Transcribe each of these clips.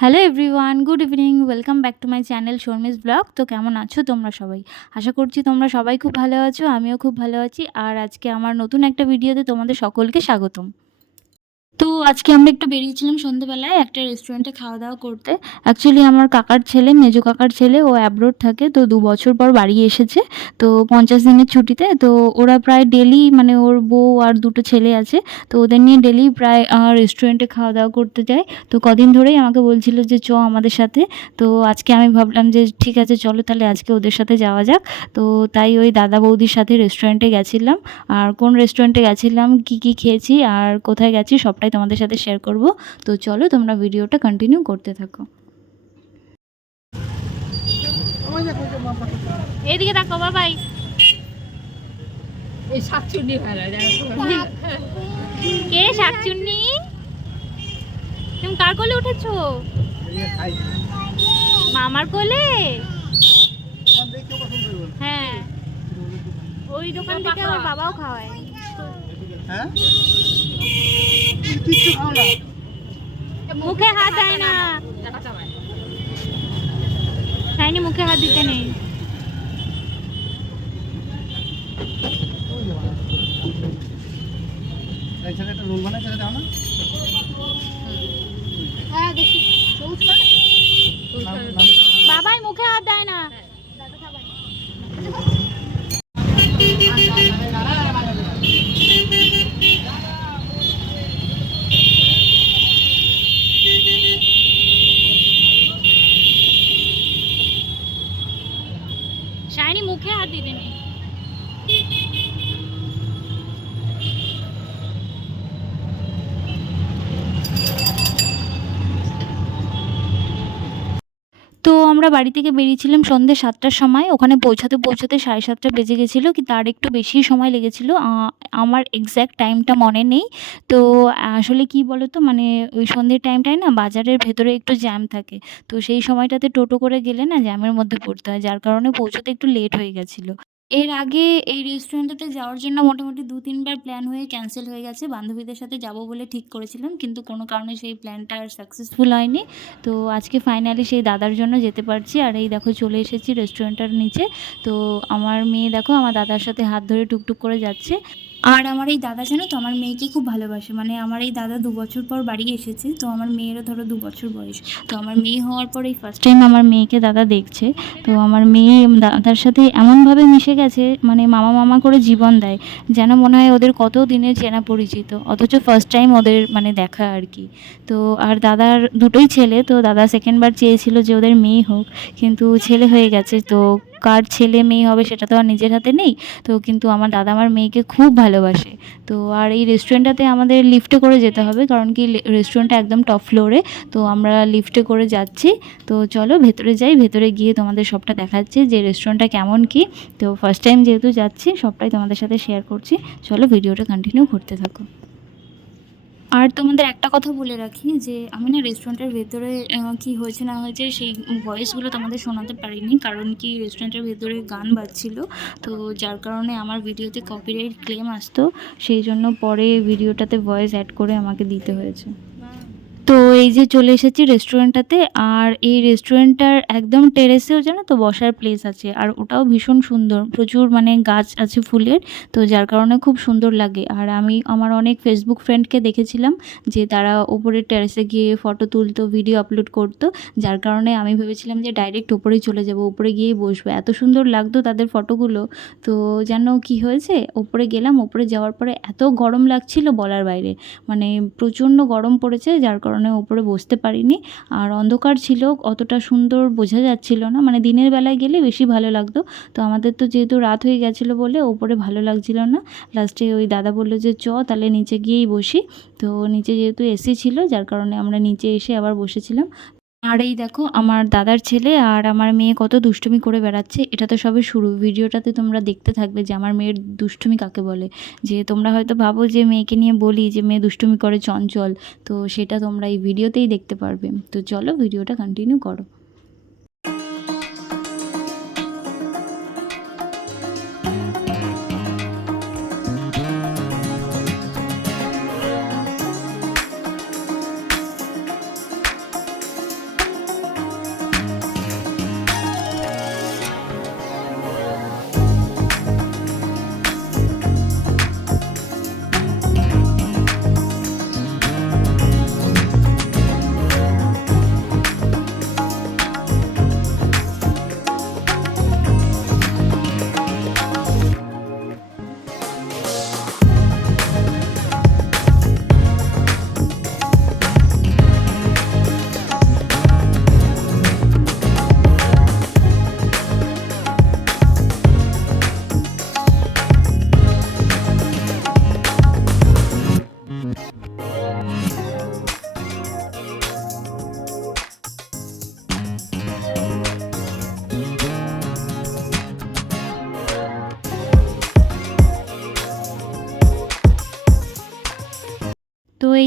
Hello everyone, good evening. Welcome back to my channel Sharmi's blog. তো কেমন আছো তোমরা সবাই? আশা করছি তোমরা সবাই খুব ভালো আছো, আমিও খুব ভালো আছি। আর আজকে আমার নতুন একটা ভিডিওতে তোমাদের সকলকে স্বাগতম। তো আজকে আমরা একটু বেরিয়েছিলাম সন্ধ্যেবেলায় একটা রেস্টুরেন্টে খাওয়া-দাওয়া করতে। অ্যাকচুয়ালি আমার কাকার ছেলে, মেজো কাকার ছেলে, ও অ্যাব্রোড থাকে। তো ২ বছর পর বাড়ি এসেছে। তো ৫০ দিনের ছুটিতে। তো ওরা প্রায় ডেইলি, মানে ওর বউ আর ২ টো ছেলে আছে। তো ওদের নিয়ে ডেইলি প্রায় রেস্টুরেন্টে খাওয়া-দাওয়া করতে যায়। তো কদিন ধরেই আমাকে বলছিল যে আমাদের সাথে। তো আজকে আমি ভাবলাম যে ঠিক আছে চলো তাহলে আজকে ওদের সাথে যাওয়া যাক। তো তাই ওই দাদা বৌদির সাথে রেস্টুরেন্টে গেছিলাম। আর কোন রেস্টুরেন্টে গেছিলাম, কী খেয়েছি আর কোথায় গেছি সবটাই তোমাদের সাথে শেয়ার করব। তো চলো তোমরা ভিডিওটা কন্টিনিউ করতে থাকো। এদিকে দেখো বাবাই। এই শাকচুন্নি ভালো কে শাকচুন্নি? তুমি কার কোলে উঠেছো? মামার কোলে? হ্যাঁ, ওই দোকান থেকে আমার বাবাও খাওয়ায়। হ্যাঁ? মুখে হাত দেয় না, শাইনি মুখে হাত দিতে নেই। একটা রোল বানায় সেটা দাও না। হ্যাঁ দেখি বাবাই মুখে হাত দেয় না। শাইনি মুখে হাত দিতে নেই। তো আমরা বাড়ি থেকে বেরিয়েছিলাম সন্ধ্যে ৭টার সময়। ওখানে পৌঁছাতে ৭:৩০ বেজে গেছিলো, কি তার একটু বেশিই সময় লেগেছিলো। আমার এক্স্যাক্ট টাইমটা মনে নেই। তো আসলে কি বলো তো, মানে ওই সন্ধ্যের টাইমটায় না বাজারের ভেতরে একটু জ্যাম থাকে। তো সেই সময়টাতে টোটো করে গেলে না জ্যামের মধ্যে পড়তে হয়, যার কারণে পৌঁছতে একটু লেট হয়ে গেছিলো। এর আগে এই রেস্টুরেন্টটাতে যাওয়ার জন্য মোটামুটি ২-৩ বার প্ল্যান হয়ে ক্যানসেল হয়ে গেছে। বান্ধবীদের সাথে যাবো বলে ঠিক করেছিলাম, কিন্তু কোনো কারণে সেই প্ল্যানটা আর সাকসেসফুল হয়নি। তো আজকে ফাইনালি সেই দাদার জন্য যেতে পারছি। আর এই দেখো চলে এসেছি রেস্টুরেন্টটার নিচে। তো আমার মেয়ে দেখো আমার দাদার সাথে হাত ধরে টুকটুক করে যাচ্ছে। আর আমার এই দাদা জানো তো আমার মেয়েকে খুব ভালোবাসে। মানে আমার এই দাদা ২ বছর পর বাড়ি এসেছে। তো আমার মেয়েরও ধরো ২ বছর বয়স। তো আমার মেয়ে হওয়ার পর এই ফার্স্ট টাইম আমার মেয়েকে দাদা দেখছে। তো আমার মেয়ে দাদার সাথে এমনভাবে মিশে গেছে, মানে মামা মামা করে জীবন দেয়, যেন মনে হয় ওদের কত দিনের চেনা পরিচিত, অথচ ফার্স্ট টাইম ওদের মানে দেখা আর কি। তো আর দাদার দুটোই ছেলে। তো দাদা সেকেন্ডবার চেয়েছিল যে ওদের মেয়ে হোক, কিন্তু ছেলে হয়ে গেছে। তো কার ছেলে মেয়ে হবে সেটা তো আর নিজের হাতে নেই। তো কিন্তু আমার দাদা আমার মেয়েকে খুব ভালোবাসে। তো আর এই রেস্টুরেন্টটাতে আমাদের লিফটে করে যেতে হবে, কারণ কি রেস্টুরেন্টটা একদম টপ ফ্লোরে। তো আমরা লিফটে করে যাচ্ছি। তো চলো ভেতরে যাই, ভেতরে গিয়ে তোমাদের সবটা দেখাচ্ছি যে রেস্টুরেন্টটা কেমন কি। তো ফার্স্ট টাইম যেহেতু যাচ্ছি সবটাই তোমাদের সাথে শেয়ার করছি। চলো ভিডিওটা কন্টিনিউ করতে থাকো। আর তোমাদের একটা কথা বলে রাখি যে আমি না রেস্টুরেন্টের ভেতরে কী হয়েছে না হয়েছে সেই ভয়েসগুলো তোমাদের শোনাতে পারিনি, কারণ কি রেস্টুরেন্টের ভেতরে গান বাজছিল। তো যার কারণে আমার ভিডিওতে কপিরাইট ক্লেম আসতো, সেই জন্য পরে ভিডিওটাতে ভয়েস অ্যাড করে আমাকে দিতে হয়েছে। তো এই যে চলে এসেছি রেস্টুরেন্টটাতে। আর এই রেস্টুরেন্টটার একদম টেরেসেও জানো তো বসার প্লেস আছে, আর ওটাও ভীষণ সুন্দর, প্রচুর মানে গাছ আছে ফুলের। তো যার কারণে খুব সুন্দর লাগে। আর আমি আমার অনেক ফেসবুক ফ্রেন্ডকে দেখেছিলাম যে তারা ওপরের টেরেসে গিয়ে ফটো তুলতো, ভিডিও আপলোড করতো। যার কারণে আমি ভেবেছিলাম যে ডাইরেক্ট ওপরেই চলে যাব, ওপরে গিয়েই বসবো, এত সুন্দর লাগতো তাদের ফটোগুলো। তো যেন কি হয়েছে, ওপরে গেলাম, ওপরে যাওয়ার পরে এত গরম লাগছিল বলার বাইরে, মানে প্রচণ্ড গরম পড়েছে, যার কারণে ওপরে বসতে পারিনি। আর অন্ধকার ছিল, অতটা সুন্দর বোঝা যাচ্ছিল না, মানে দিনের বেলায় গেলে বেশি ভালো লাগতো। তো আমাদের তো যেহেতু রাত হয়ে গেছিলো বলে ওপরে ভালো লাগছিল না। লাস্টে ওই দাদা বললো যে তাহলে নিচে গিয়েই বসি। তো নিচে যেহেতু এসি ছিল, যার কারণে আমরা নিচে এসে আবার বসেছিলাম। আর এই দেখো আমার দাদার ছেলে আর আমার মেয়ে কত দুষ্টুমি করে বেড়াচ্ছে। এটা তো সবে শুরু, ভিডিওটাতে তোমরা দেখতে থাকবে যে আমার মেয়ের দুষ্টুমি কাকে বলে। যে তোমরা হয়তো ভাবো যে মেয়েকে নিয়ে বলি যে মেয়ে দুষ্টুমি করে চঞ্চল, তো সেটা তোমরা এই ভিডিওতেই দেখতে পারবে। তো চলো ভিডিওটা কন্টিনিউ করো।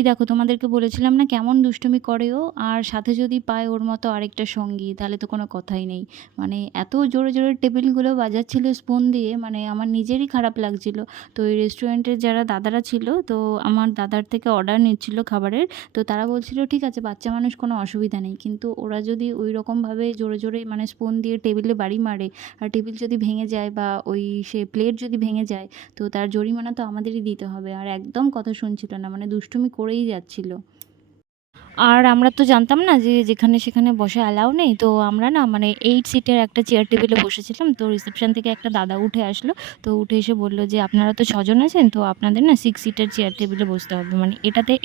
এই দেখো তোমাদেরকে বলেছিলাম না কেমন দুষ্টুমি করে ও, আর সাথে যদি পায় ওর মতো আরেকটা সঙ্গী তাহলে তো কোনো কথাই নেই। মানে এত জোরে জোরে টেবিলগুলো বাজাচ্ছিল স্পুন দিয়ে, মানে আমার নিজেরই খারাপ লাগছিল। তো এই রেস্টুরেন্টের যারা দাদারা ছিল, তো আমার দাদার থেকে অর্ডার নিচ্ছিল খাবারের, তো তারা বলছিল ঠিক আছে বাচ্চা মানুষ কোনো অসুবিধা নেই, কিন্তু ওরা যদি ওই রকমভাবে জোরে জোরে মানে স্পুন দিয়ে টেবিলে বাড়ি মারে আর টেবিল যদি ভেঙে যায় বা ওই সে প্লেট যদি ভেঙে যায়, তো তার জরিমানা তো আমাদেরই দিতে হবে। আর একদম কথা শুনছিল না, মানে দুষ্টুমি করেই যাচ্ছিল। আর আমরা তো জানতাম না যে যেখানে সেখানে বসা অ্যালাউ নেই, তো আমরা না মানে 8 সিটের একটা চেয়ার টেবিলে বসেছিলাম। তো রিসেপশন থেকে একটা দাদা উঠে আসলো, তো উঠে এসে বলল যে আপনারা তো 6 জন আছেন, তো আপনাদের না 6 সিটের চেয়ার টেবিলে বসতে হবে, মানে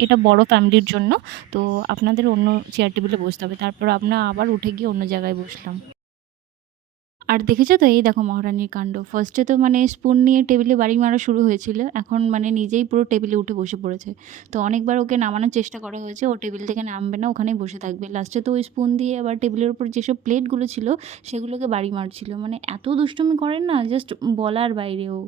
এটা বড় ফ্যামিলির জন্য, তো আপনাদের অন্য চেয়ার টেবিলে বসতে হবে। তারপর আমরা আবার উঠে গিয়ে অন্য জায়গায় বসলাম। আর দেখেছো তো এই দেখো মহারানীর কাণ্ড। ফার্স্টে তো মানে স্পুন নিয়ে টেবিলে বাড়ি মারা শুরু হয়েছিল, এখন মানে নিজেই পুরো টেবিলে উঠে বসে পড়েছে। তো অনেকবার ওকে নামানোর চেষ্টা করা হয়েছে, ও টেবিল থেকে নামবে না, ওখানেই বসে থাকবে। লাস্টে তো ওই স্পুন দিয়ে আবার টেবিলের উপর যেসব প্লেটগুলো ছিল সেগুলোকে বাড়ি মারছিল। মানে এত দুষ্টুমি করেন না, জাস্ট বলার বাইরে ও।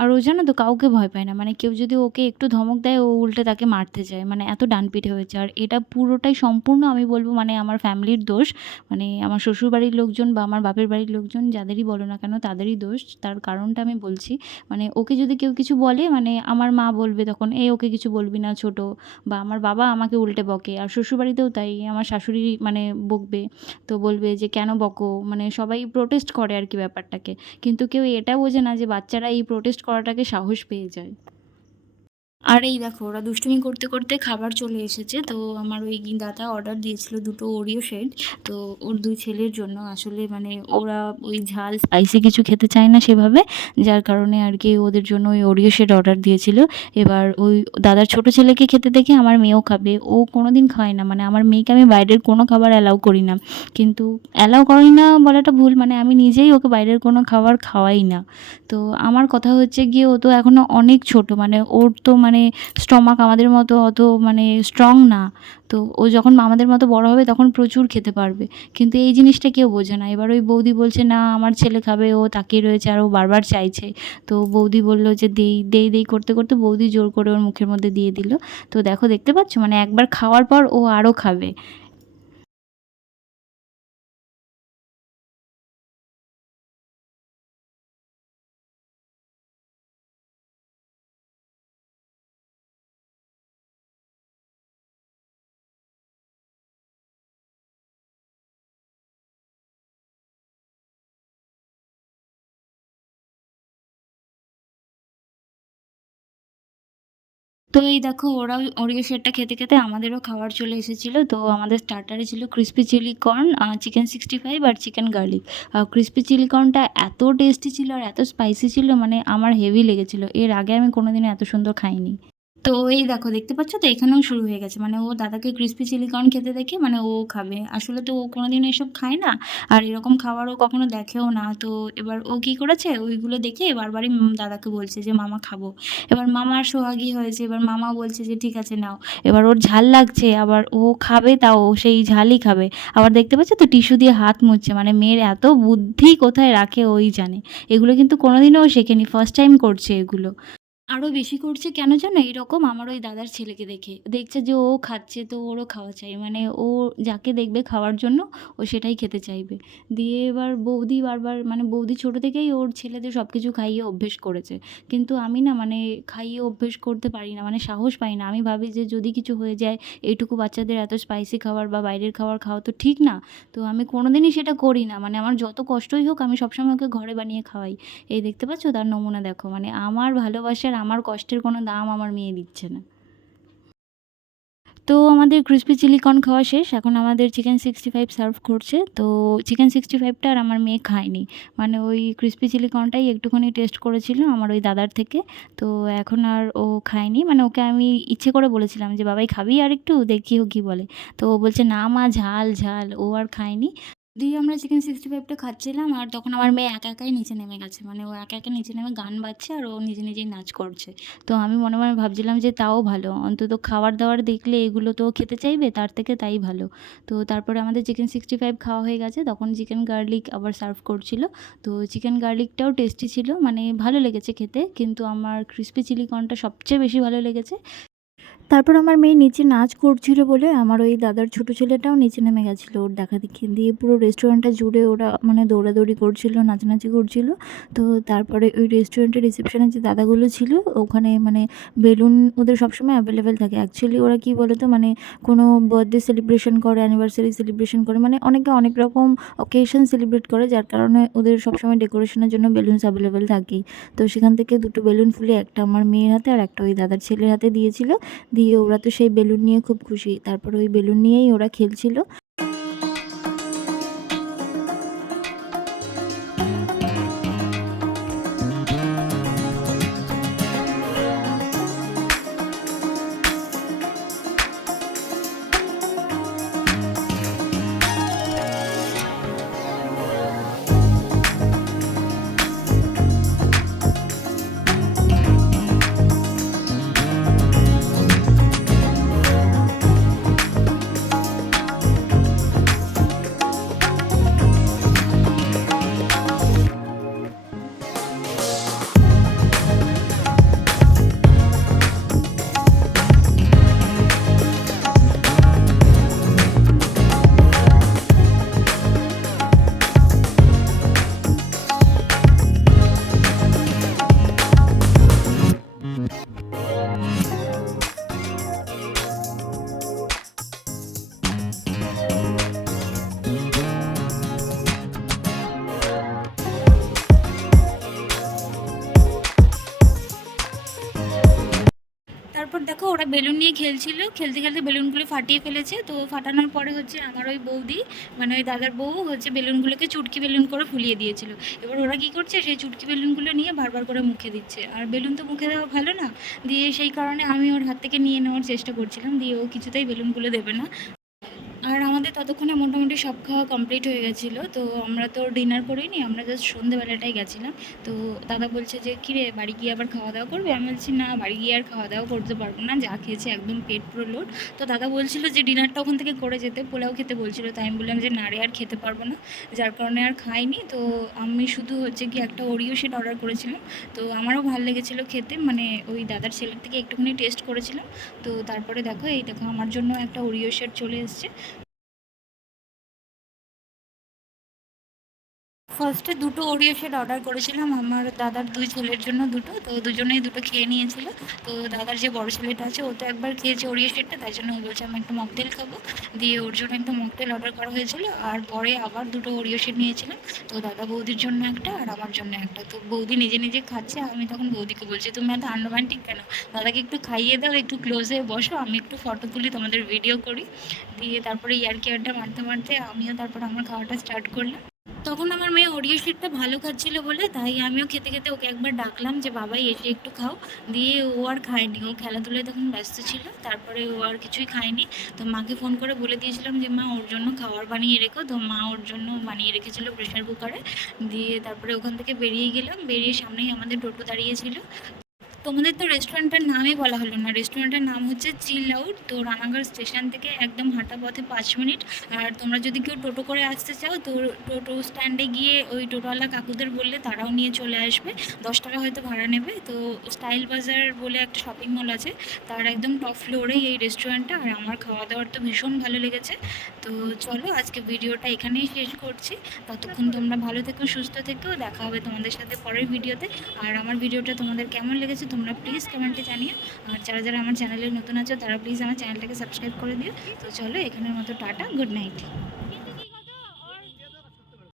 আর ও জানো তো কাউকে ভয় পায় না, মানে কেউ যদি ওকে একটু ধমক দেয় ও উল্টে তাকে মারতে যায়, মানে এত ডানপিটে হয়েছে। আর এটা পুরোটাই সম্পূর্ণ আমি বলবো মানে আমার ফ্যামিলির দোষ, মানে আমার শ্বশুরবাড়ির লোকজন বা আমার বাপের বাড়ির লোকজন যাদেরই বলো না কেন তাদেরই দোষ। তার কারণটা আমি বলছি, মানে ওকে যদি কেউ কিছু বলে মানে আমার মা বলবে তখন এই ওকে কিছু বলবি না ছোট, বা আমার বাবা আমাকে উল্টে বকে। আর শ্বশুরবাড়িতেও তাই, আমার শাশুড়ি মানে বকবে, তো বলবে যে কেন বকো, মানে সবাই প্রোটেস্ট করে আর কি ব্যাপারটাকে। কিন্তু কেউ এটা বোঝে না যে বাচ্চারা এই প্রোটেস্ট করাটাকে সাহস পেয়ে যায়। আর এই দেখো ওরা দুষ্টুমি করতে করতে খাবার চলে এসেছে। তো আমার ওই দাদা অর্ডার দিয়েছিল 2 টো ওরিও শেড, তো ওর 2 ছেলের জন্য। আসলে মানে ওরা ওই ঝাল স্পাইসি কিছু খেতে চায় না সেভাবে, যার কারণে আর কি ওদের জন্য ওই ওরিও শেড অর্ডার দিয়েছিল। এবার ওই দাদার ছোট ছেলেকে খেতে দেখে আমার মেয়েও খাবে, ও কোনোদিন খায় না, মানে আমার মেয়েকে আমি বাইরের কোনো খাবার অ্যালাউ করি না। কিন্তু অ্যালাউ করি না বলাটা ভুল, মানে আমি নিজেই ওকে বাইরের কোনো খাবার খাওয়াই না। তো আমার কথা হচ্ছে গিয়ে ও তো এখনও অনেক ছোট, মানে ওর তো মানে স্টমাক আমাদের মতো অত মানে স্ট্রং না। তো ও যখন আমাদের মতো বড় হবে তখন প্রচুর খেতে পারবে, কিন্তু এই জিনিসটা কেউ বোঝে না। এবার ওই বৌদি বলছে না আমার ছেলে খাবে, ও তাকিয়ে রয়েছে আর ও বারবার চাইছে। তো বৌদি বলল যে দেই দেই দেই করতে করতে বৌদি জোর করে ওর মুখের মধ্যে দিয়ে দিল। তো দেখো দেখতে পাচ্ছ, মানে একবার খাওয়ার পর ও আরও খাবে। তো এই দেখো ওরাও ওরিও শেরটা খেতে খেতে আমাদেরও খাবার চলে এসেছিলো। তো আমাদের স্টার্টারে ছিল ক্রিসপি চিলি কর্ন, চিকেন 65 আর চিকেন গার্লিক। ক্রিসপি চিলি কর্নটা এত টেস্টি ছিল আর এত স্পাইসি ছিল, মানে আমার হেভি লেগেছিলো। এর আগে আমি কোনোদিনও এত সুন্দর খাইনি। তো এই দেখো দেখতে পাচ্ছ তো এখানেও শুরু হয়ে গেছে, মানে ও দাদাকে ক্রিসপি চিলি কর্ন খেতে দেখে মানে ও খাবে। আসলে তো ও কোনোদিন এসব খায় না, আর এরকম খাবার ও কখনো দেখেও না। তো এবার ও কি করেছে ওইগুলো দেখে বারবারই দাদাকে বলছে যে মামা খাবো। এবার মামার সোহাগী হয়েছে, এবার মামা বলছে যে ঠিক আছে নাও। এবার ওর ঝাল লাগছে, আবার ও খাবে, তাও ও সেই ঝালই খাবে। আবার দেখতে পাচ্ছ তো টিস্যু দিয়ে হাত মুছছে, মানে মেয়ের এত বুদ্ধি কোথায় রাখে ওই জানে। এগুলো কিন্তু কোনোদিনও ও শেখেনি, ফার্স্ট টাইম করছে এগুলো। আরও বেশি করছে কেন জানো? এইরকম আমার ওই দাদার ছেলেকে দেখে। দেখছে যে ও খাচ্ছে তো ওরও খাওয়া চাই। মানে ও যাকে দেখবে খাওয়ার জন্য ও সেটাই খেতে চাইবে। দিয়ে এবার বৌদি বারবার মানে বৌদি ছোটো থেকেই ওর ছেলেদের সব কিছু খাইয়ে অভ্যেস করেছে। কিন্তু আমি না মানে খাইয়ে অভ্যেস করতে পারি না, মানে সাহস পাই না। আমি ভাবি যে যদি কিছু হয়ে যায়, এইটুকু বাচ্চাদের এত স্পাইসি খাবার বা বাইরের খাবার খাওয়া তো ঠিক না। তো আমি কোনোদিনই সেটা করি না। মানে আমার যত কষ্টই হোক আমি সবসময় ওকে ঘরে বানিয়ে খাওয়াই। এই দেখতে পাচ্ছ তার নমুনা দেখো, মানে আমার ভালোবাসার আমার কষ্টের কোনো দাম আমার মেয়ে দিচ্ছে না। তো আমাদের ক্রিসপি চিলি কর্ন খাওয়া শেষ, এখন আমাদের চিকেন 65 সার্ভ করছে। তো চিকেন 65টা আর আমার মেয়ে খায়নি, মানে ওই ক্রিসপি চিলি কর্নটাই একটুখানি টেস্ট করেছিল আমার ওই দাদার থেকে। তো এখন আর ও খায়নি, মানে ওকে আমি ইচ্ছে করে বলেছিলাম যে বাবাই খাবি আর একটু, দেখি ও কী বলে। তো ও বলছে না মা ঝাল ঝাল, ও আর খায়নি। দিয়ে আমরা চিকেন 65টা খাচ্ছিলাম আর তখন আমার মেয়ে একা একাই নিচে নেমে গেছে, মানে ও একা একা নিচে নেমে গান বাজছে আর ও নিজে নিজেই নাচ করছে। তো আমি মনে মনে ভাবছিলাম যে তাও ভালো, অন্তত খাবার দাবার দেখলে এগুলো তো ও খেতে চাইবে, তার থেকে তাই ভালো। তো তারপরে আমাদের চিকেন 65 খাওয়া হয়ে গেছে, তখন চিকেন গার্লিক আবার সার্ভ করছিল। তো চিকেন গার্লিকটাও টেস্টি ছিল, মানে ভালো লেগেছে খেতে, কিন্তু আমার ক্রিসপি চিলি কর্নটা সবচেয়ে বেশি ভালো লেগেছে। তারপর আমার মেয়ে নিচে নাচ করছিল বলে আমার ওই দাদার ছোট ছেলেটাও নিচে নেমে গেছিলো ওর দেখাদেখি। দিয়ে পুরো রেস্টুরেন্টটা জুড়ে ওরা মানে দৌড়াদৌড়ি করছিল, নাচানাচি করছিল। তো তারপরে ওই রেস্টুরেন্টের রিসেপশনে যে দাদাগুলো ছিল ওখানে মানে বেলুন ওদের সবসময় অ্যাভেলেবেল থাকে। অ্যাকচুয়ালি ওরা কী বলো তো, মানে কোনো বার্থডে সেলিব্রেশন করে, অ্যানিভার্সারি সেলিব্রেশন করে, মানে অনেকে অনেক রকম অকেশন সেলিব্রেট করে, যার কারণে ওদের সবসময় ডেকোরেশনের জন্য বেলুনস অ্যাভেলেবেল থাকেই। তো সেখান থেকে দুটো বেলুন ফুলে একটা আমার মেয়ের হাতে আর একটা ওই দাদার ছেলের হাতে দিয়েছিল। দিয়ে ওরা তো সেই বেলুন নিয়ে খুব খুশি। তারপর ওই বেলুন নিয়েই ওরা খেলছিল। তারপর দেখো ওরা বেলুন নিয়ে খেলছিল, খেলতে খেলতে বেলুনগুলো ফাটিয়ে ফেলেছে। তো ফাটানোর পরে হচ্ছে আমার ওই বৌদি মানে ওই দাদার বউ হচ্ছে বেলুনগুলোকে চুটকি বেলুন করে ফুলিয়ে দিয়েছিল। এবার ওরা কী করছে, সেই চুটকি বেলুনগুলো নিয়ে বারবার করে মুখে দিচ্ছে, আর বেলুন তো মুখে দেওয়া ভালো না। দিয়ে সেই কারণে আমি ওর হাত থেকে নিয়ে নেওয়ার চেষ্টা করছিলাম, দিয়ে ও কিছুতেই বেলুনগুলো দেবে না। আর আমাদের ততক্ষণে মোটামুটি সব খাওয়া কমপ্লিট হয়ে গেছিলো। তো আমরা তো ডিনার করিনি, আমরা জাস্ট সন্ধ্যেবেলাটাই গেছিলাম। তো দাদা বলছে যে কিরে বাড়ি গিয়ে আবার খাওয়া দাওয়া করবে? আমি বলছি না, বাড়ি গিয়ে আর খাওয়া দাওয়া করতে পারবো না, যা খেয়েছি একদম পেট পুরো লোড। তো দাদা বলছিল যে ডিনারটা ওখান থেকে করে যেতে, পোলাও খেতে বলছিল। তাই আমি বললাম যে না রে, আর খেতে পারবো না, যার কারণে আর খাইনি। তো আমি শুধু হচ্ছে কি একটা ওরিও শেট অর্ডার করেছিলাম। তো আমারও ভালো লেগেছিলো খেতে, মানে ওই দাদার ছেলের থেকে একটুখানি টেস্ট করেছিলাম। তো তারপরে দেখো এই দেখো আমার জন্য একটা ওরিও শেট চলে এসছে। ফার্স্টে দুটো ওরিও শেড অর্ডার করেছিলাম আমার দাদার দুই ছেলের জন্য দুটো। তো দুজনেই দুটো খেয়ে নিয়েছিল। তো দাদার যে বড় ছেলেটা আছে ও তো একবার খেয়েছে ওরিও শেডটা, তাই জন্য ও বলছে আমি একটা মকটেল খাবো। দিয়ে ওর জন্য একটা মকটেল অর্ডার করা হয়েছিল, আর পরে আবার দুটো ওরিও শেড নিয়েছিলাম। তো দাদা বৌদির জন্য একটা আর আমার জন্য একটা। তো বৌদি নিজে নিজে খাচ্ছে, আমি তখন বৌদিকে বলছি তুমি এত আনরোমান্টিক কেন, দাদাকে একটু খাইয়ে দাও, একটু ক্লোজে বসো, আমি একটু ফটো তুলি, তোমাদের ভিডিও করি। দিয়ে তারপরে ইয়ার্কি আড্ডা মারতে মারতে আমিও তারপর আমার খাওয়াটা স্টার্ট করলাম। তখন আমার মেয়ে ওরিও শেকটা ভালো খাচ্ছিল বলে তাই আমিও খেতে খেতে ওকে একবার ডাকলাম যে বাবাই এসে একটু খাও। দিয়ে ও আর খায়নি, ও খেলাধুলায় তখন ব্যস্ত ছিল। তারপরে ও আর কিছুই খায়নি। তো মাকে ফোন করে বলে দিয়েছিলাম যে মা ওর জন্য খাবার বানিয়ে রেখো। তো মা ওর জন্য বানিয়ে রেখেছিল প্রেশার কুকারে। দিয়ে তারপরে ওখান থেকে বেরিয়ে গেলাম, বেরিয়ে সামনেই আমাদের টোটো দাঁড়িয়েছিল। তোমাদের তো রেস্টুরেন্টটার নামই বলা হলো না, রেস্টুরেন্টের নাম হচ্ছে চিল আউট। তো রানাঘাট স্টেশন থেকে একদম হাঁটা পথে 5 মিনিট। আর তোমরা যদি কেউ টোটো করে আসতে চাও তো টোটো স্ট্যান্ডে গিয়ে ওই টোটোওয়ালা কাকুদের বললে তারাও নিয়ে চলে আসবে, 10 টাকা হয়তো ভাড়া নেবে। তো স্টাইল বাজার বলে একটা শপিং মল আছে, তার একদম টপ ফ্লোরেই এই রেস্টুরেন্টটা। আর আমার খাওয়া দাওয়ার তো ভীষণ ভালো লেগেছে। তো চলো আজকে ভিডিওটা এখানেই শেষ করছি। ততক্ষণ তোমরা ভালো থেকো, সুস্থ থেকো, দেখা হবে তোমাদের সাথে পরের ভিডিওতে। আর আমার ভিডিওটা তোমাদের কেমন লেগেছে তোমরা প্লিজ কমেন্টে জানিও। আর যারা যারা আমার চ্যানেলে নতুন আছো তারা প্লিজ আমার চ্যানেলটাকে সাবস্ক্রাইব করে দিও। তো চলো এখানের মতো টাটা, গুড নাইট।